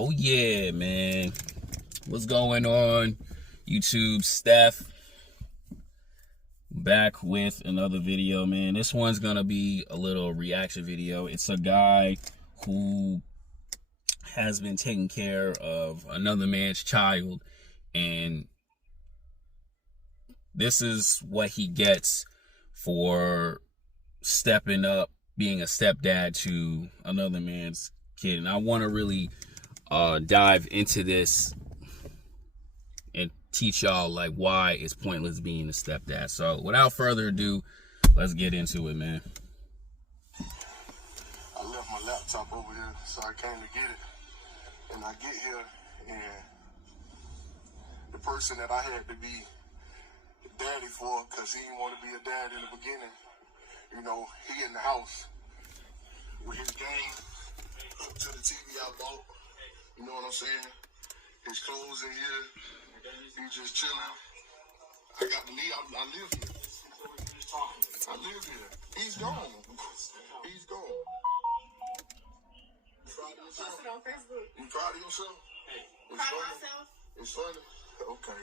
Oh yeah, man. What's going on, YouTube? Steph back with another video, man. This one's gonna be a little reaction video. It's a guy who has been taking care of another man's child, and this is what he gets for stepping up, being a stepdad to another man's kid. And I want to really dive into this and teach y'all like why it's pointless being a stepdad. So without further ado, let's get into it, man. I left my laptop over here, so I came to get it. And I get here, and the person that I had to be daddy for, because he didn't want to be a dad in the beginning, you know, he in the house with his game up to the TV I bought. You know what I'm saying? His clothes in here. He just chilling. I got to leave. I live here. I live here. He's gone. He's gone. You proud of yourself? Post it on Facebook. You proud of yourself? It's Proud of funny. myself. It's funny? Okay.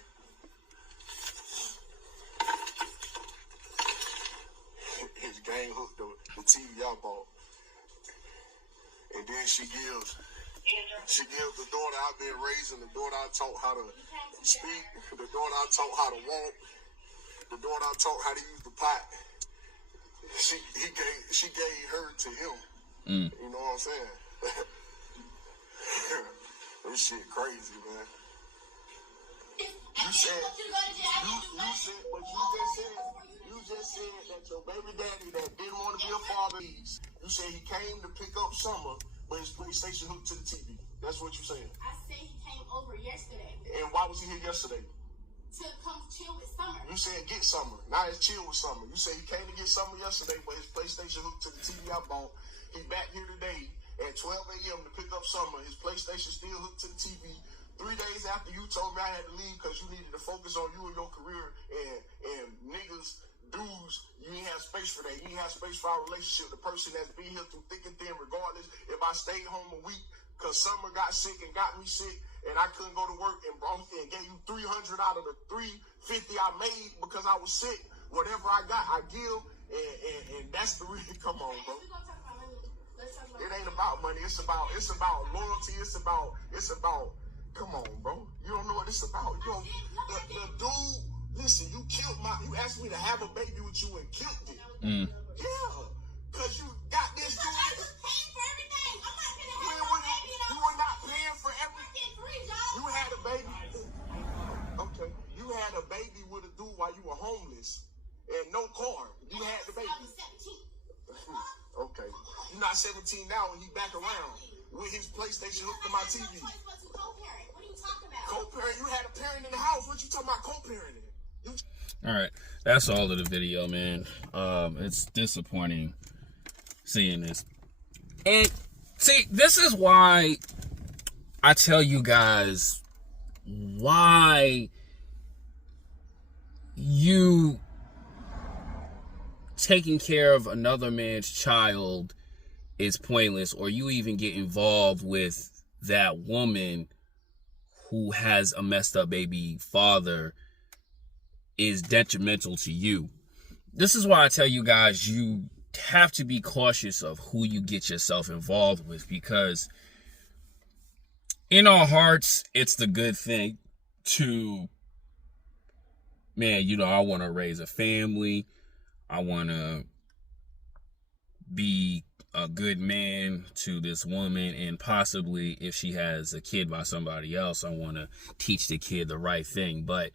His gang hooked the TV I bought. And then she gives the daughter I've been raising, the daughter I taught how to speak, the daughter I taught how to walk, the daughter I taught how to use the pot. She gave her to him. You know what I'm saying? This shit crazy, man. You said that your baby daddy that didn't want to be a father, you said he came to pick up Summer, but his PlayStation hooked to the TV. That's what you're saying. I said he came over yesterday And why was he here yesterday? to come chill with Summer. You said get Summer. Now it's chill with Summer. You said he came to get Summer yesterday, but his PlayStation hooked to the TV I bought. He back here today at 12 a.m. to pick up Summer. His PlayStation still hooked to the TV. 3 days after you told me I had to leave because you needed to focus on you and your career, and niggas, dudes, you ain't have space for that. You ain't have space for our relationship. The person that's been here through thick and thin, regardless if I stayed home a week because Summer got sick and got me sick and I couldn't go to work and brought and gave you 300 out of the 350 I made because I was sick. Whatever I got, I give, and that's the reason. Come on, bro. We're gonna talk about money. Let's talk about It ain't about money. It's about loyalty. It's about. Come on, bro. You don't know what it's about. You don't, the dude. Listen, you asked me to have a baby with you and killed it. Yeah, cause you got this dude. I was paying for everything. I'm not gonna have You no baby. you were not paying for everything. Free job. You had a baby. Okay. You had a baby with a dude while you were homeless and no car. You had the baby. I was 17. Okay. You're not 17 now and he back around with his PlayStation hooked to my TV. Choice was to co-parent. What are you talking about? Co-parent, you had a parent in the house. What you talking about co-parenting? All right, that's all of the video, man. It's disappointing seeing this. And see, this is why I tell you guys why you taking care of another man's child is pointless, or you even get involved with that woman who has a messed up baby father is detrimental to you. This is why I tell you guys you have to be cautious of who you get yourself involved with, because in our hearts, it's the good thing to, man, you know, I want to raise a family. I want to be a good man to this woman, and possibly if she has a kid by somebody else, I want to teach the kid the right thing. But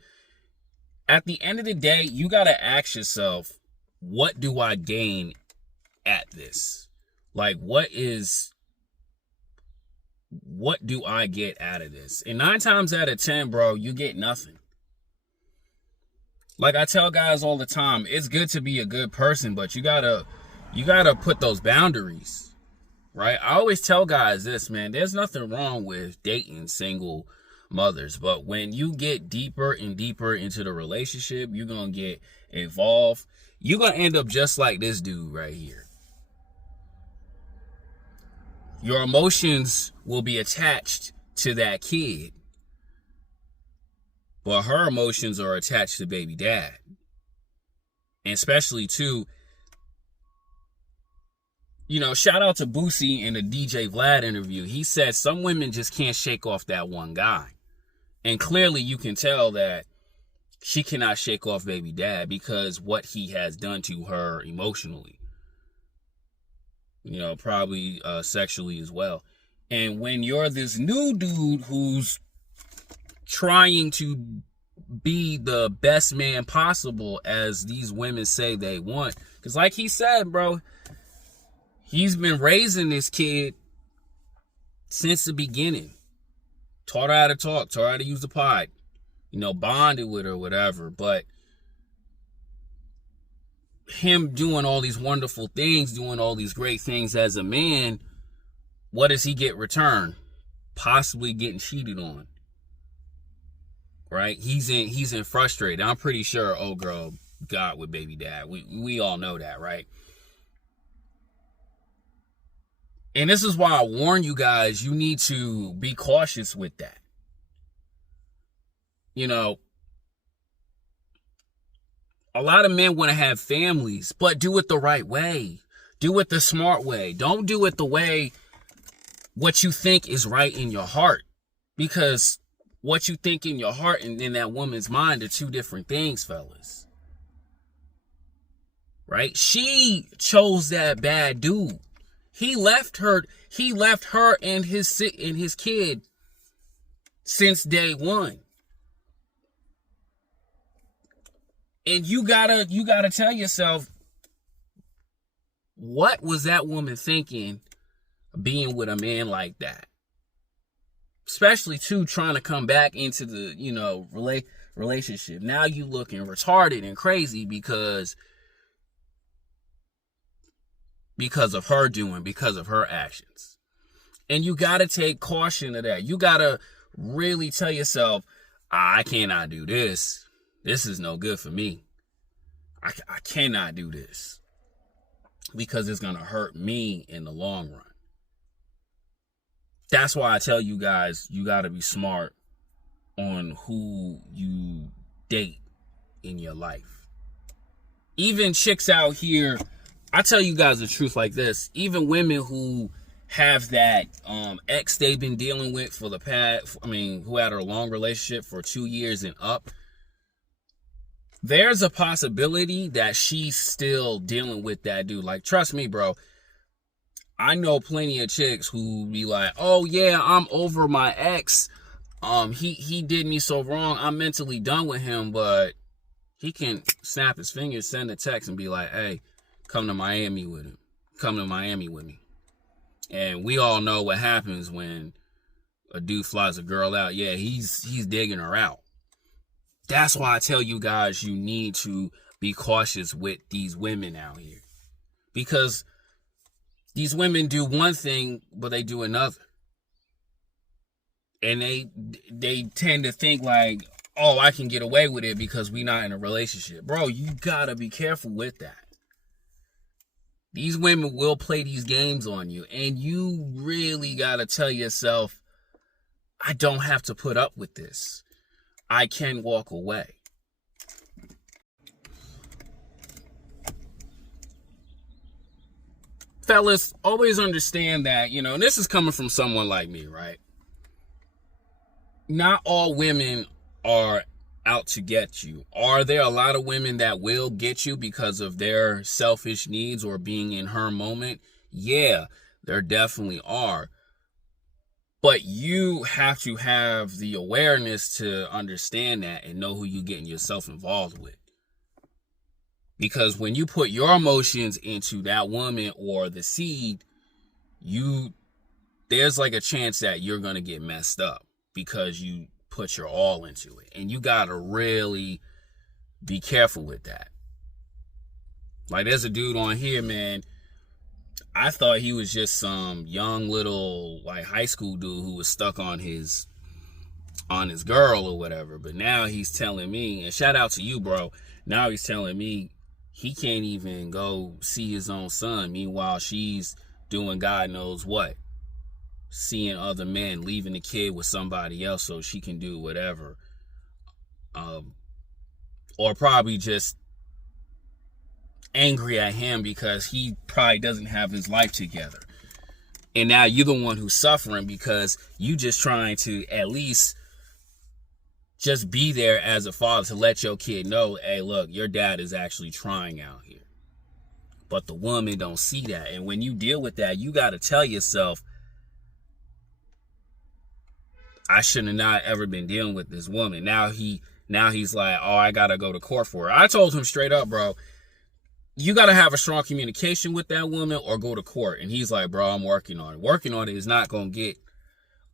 at the end of the day, you got to ask yourself, what do I gain at this? Like, what do I get out of this? And 9 times out of 10, bro, you get nothing. Like I tell guys all the time, it's good to be a good person, but you gotta put those boundaries, right? I always tell guys this, man, there's nothing wrong with dating single mothers, but when you get deeper and deeper into the relationship, you're gonna get involved. You're gonna end up just like this dude right here. Your emotions will be attached to that kid. But her emotions are attached to baby dad. And especially too, shout out to Boosie in the DJ Vlad interview. He said some women just can't shake off that one guy. And clearly you can tell that she cannot shake off baby dad because what he has done to her emotionally. Probably sexually as well. And when you're this new dude who's trying to be the best man possible, as these women say they want, because like he said, bro, he's been raising this kid since the beginning. Taught her how to talk, taught her how to use the pod, bonded with her, whatever. But him doing all these wonderful things, doing all these great things as a man, what does he get returned? Possibly getting cheated on. Right? He's in frustrated. I'm pretty sure old girl got with baby dad. We all know that, right? And this is why I warn you guys, you need to be cautious with that. A lot of men want to have families, but do it the right way. Do it the smart way. Don't do it the way what you think is right in your heart. Because what you think in your heart and in that woman's mind are two different things, fellas. Right? She chose that bad dude. He left her and his kid since day one. And you gotta tell yourself, what was that woman thinking being with a man like that? Especially too, trying to come back into the, relationship. Now you looking retarded and crazy because of her doing, because of her actions. And you got to take caution of that. You got to really tell yourself, I cannot do this. This is no good for me. I cannot do this because it's going to hurt me in the long run. That's why I tell you guys, you got to be smart on who you date in your life. Even chicks out here, I tell you guys the truth like this. Even women who have that ex they've been dealing with for the past, who had a long relationship for 2 years and up, there's a possibility that she's still dealing with that dude. Like, trust me, bro. I know plenty of chicks who be like, oh yeah, I'm over my ex. He did me so wrong. I'm mentally done with him, but he can snap his fingers, send a text and be like, hey, come to Miami with him. Come to Miami with me. And we all know what happens when a dude flies a girl out. Yeah, he's digging her out. That's why I tell you guys, you need to be cautious with these women out here. Because these women do one thing, but they do another. And they tend to think like, oh, I can get away with it because we're not in a relationship. Bro, you gotta be careful with that. These women will play these games on you. And you really gotta tell yourself, I don't have to put up with this. I can walk away. Fellas, always understand that, and this is coming from someone like me, right? Not all women are out to get you. Are there a lot of women that will get you because of their selfish needs or being in her moment? Yeah, there definitely are. But you have to have the awareness to understand that and know who you're getting yourself involved with. Because when you put your emotions into that woman or the seed, there's like a chance that you're going to get messed up because you put your all into it. And you got to really be careful with that. Like, there's a dude on here, man. I thought he was just some young little like high school dude who was stuck on his girl or whatever. But now he's telling me, and shout out to you, bro. Now he's telling me he can't even go see his own son. Meanwhile, she's doing God knows what. seeing other men, leaving the kid with somebody else so she can do whatever. Or probably just angry at him because he probably doesn't have his life together. And now you're the one who's suffering because you just trying to at least just be there as a father to let your kid know, hey, look, your dad is actually trying out here. But the woman don't see that. And when you deal with that, you got to tell yourself, I should have not ever been dealing with this woman. Now he's like, oh, I got to go to court for her. I told him straight up, bro, you got to have a strong communication with that woman or go to court. And he's like, bro, I'm working on it. Working on it is not going to get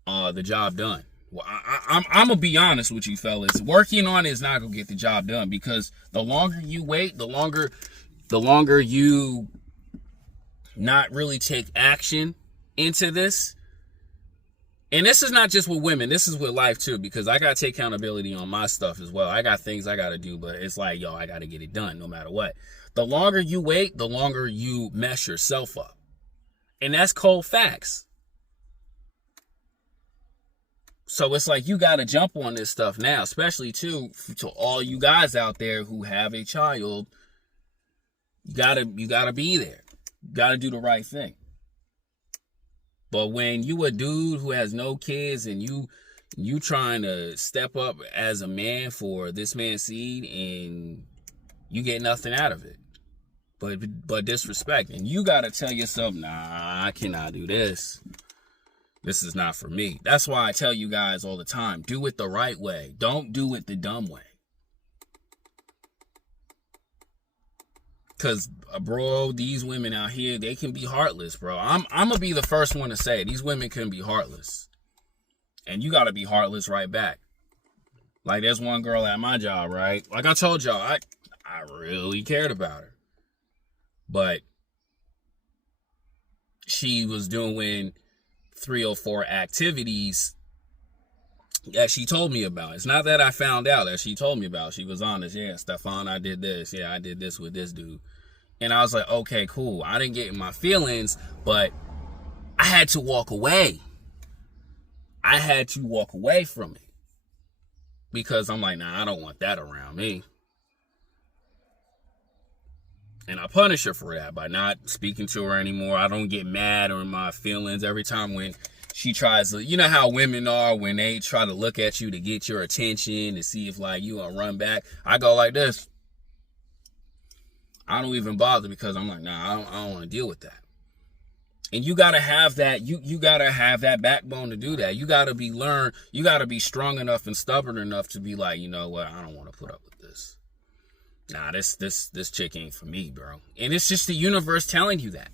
the job done. Well, I'm going to be honest with you fellas. Working on it is not going to get the job done because the longer you wait, the longer you not really take action into this. And this is not just with women. This is with life too, because I got to take accountability on my stuff as well. I got things I got to do, but it's like, yo, I got to get it done no matter what. The longer you wait, the longer you mess yourself up. And that's cold facts. So it's like you got to jump on this stuff now, especially too, to all you guys out there who have a child. You gotta be there. You gotta do the right thing. But when you a dude who has no kids and you trying to step up as a man for this man's seed and you get nothing out of it, but disrespect, and you gotta tell yourself, nah, I cannot do this. This is not for me. That's why I tell you guys all the time, do it the right way. Don't do it the dumb way. Because, bro, these women out here, they can be heartless, bro. I'm going to be the first one to say, these women can be heartless. And you got to be heartless right back. Like, there's one girl at my job, right? Like I told y'all, I really cared about her. But she was doing 3 or 4 activities that she told me about. It's not that I found out, that she told me about. She was honest. Yeah, Stefan, I did this. Yeah, I did this with this dude. And I was like, okay, cool. I didn't get in my feelings, but I had to walk away. I had to walk away from it. Because I'm like, nah, I don't want that around me. And I punish her for that by not speaking to her anymore. I don't get mad or in my feelings every time when she tries to, you know how women are when they try to look at you to get your attention, to see if like you gonna run back. I go like this. I don't even bother because I'm like, nah, I don't want to deal with that. And you gotta have that, you gotta have that backbone to do that. You gotta be strong enough and stubborn enough to be like, you know what, I don't want to put up with this. Nah, this chick ain't for me, bro. And it's just the universe telling you that.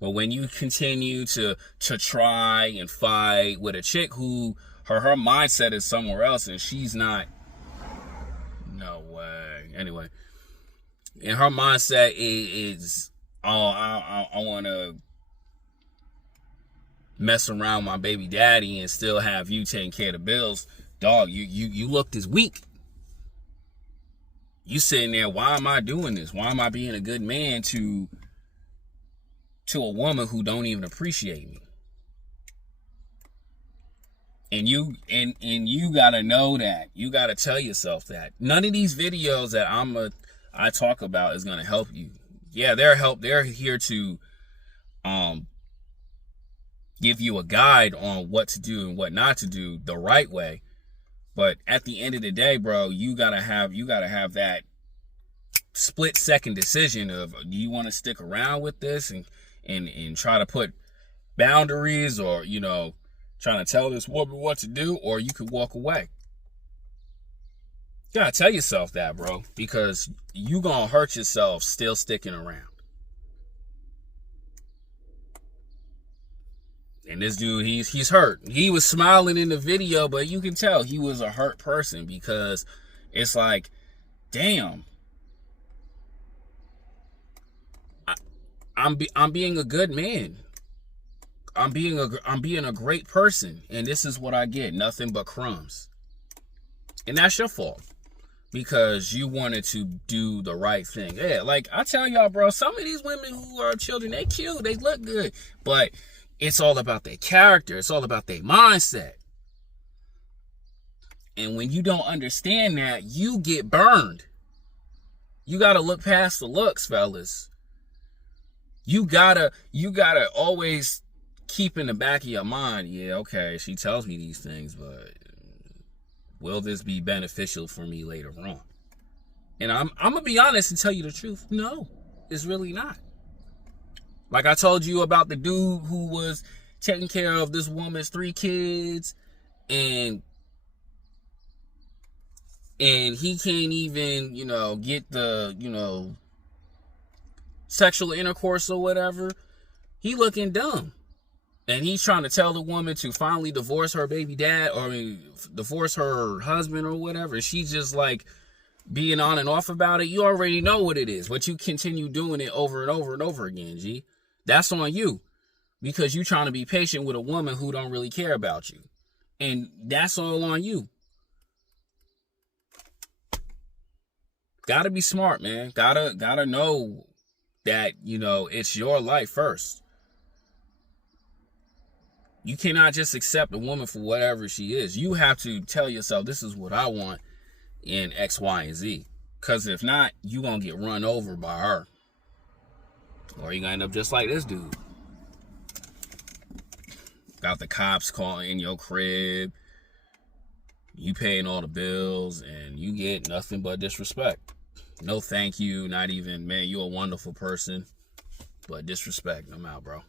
But when you continue to try and fight with a chick who her mindset is somewhere else and she's not, no way. Anyway, and her mindset is I want to mess around with my baby daddy and still have you taking care of the bills. Dog, you look this weak. You sitting there, why am I doing this? Why am I being a good man to a woman who don't even appreciate me? And you gotta know that. You gotta tell yourself that. None of these videos that I talk about is gonna help you. Yeah, they're here to give you a guide on what to do and what not to do the right way. But at the end of the day, bro, you gotta have that split-second decision of, do you want to stick around with this and try to put boundaries, or, you know, trying to tell this woman what to do, or you could walk away. You gotta tell yourself that, bro, because you gonna hurt yourself still sticking around. And this dude, he's hurt. He was smiling in the video, but you can tell he was a hurt person, because it's like, damn, I'm being a good man. I'm being a great person, and this is what I get, nothing but crumbs. And that's your fault, because you wanted to do the right thing. Yeah, like I tell y'all, bro, some of these women who are children, they cute, they look good, but It's all about their character. It's all about their mindset. And when you don't understand that, you get burned. You got to look past the looks, fellas. You gotta always keep in the back of your mind, yeah, okay, she tells me these things, but will this be beneficial for me later on? And I'm gonna be honest and tell you the truth. No, it's really not. Like I told you about the dude who was taking care of this woman's 3 kids, and he can't even, get the, sexual intercourse or whatever. He looking dumb. And he's trying to tell the woman to finally divorce her baby dad, or divorce her husband or whatever. And she's just like being on and off about it. You already know what it is, but you continue doing it over and over and over again, G. That's on you, because you trying to be patient with a woman who don't really care about you. And that's all on you. Gotta be smart, man. Gotta know that, it's your life first. You cannot just accept a woman for whatever she is. You have to tell yourself, this is what I want in X, Y, and Z. Because if not, you gonna get run over by her. Or you gonna end up just like this dude. Got the cops calling in your crib. You paying all the bills, and you get nothing but disrespect. No thank you, not even, man, you're a wonderful person, but disrespect. I'm out, bro.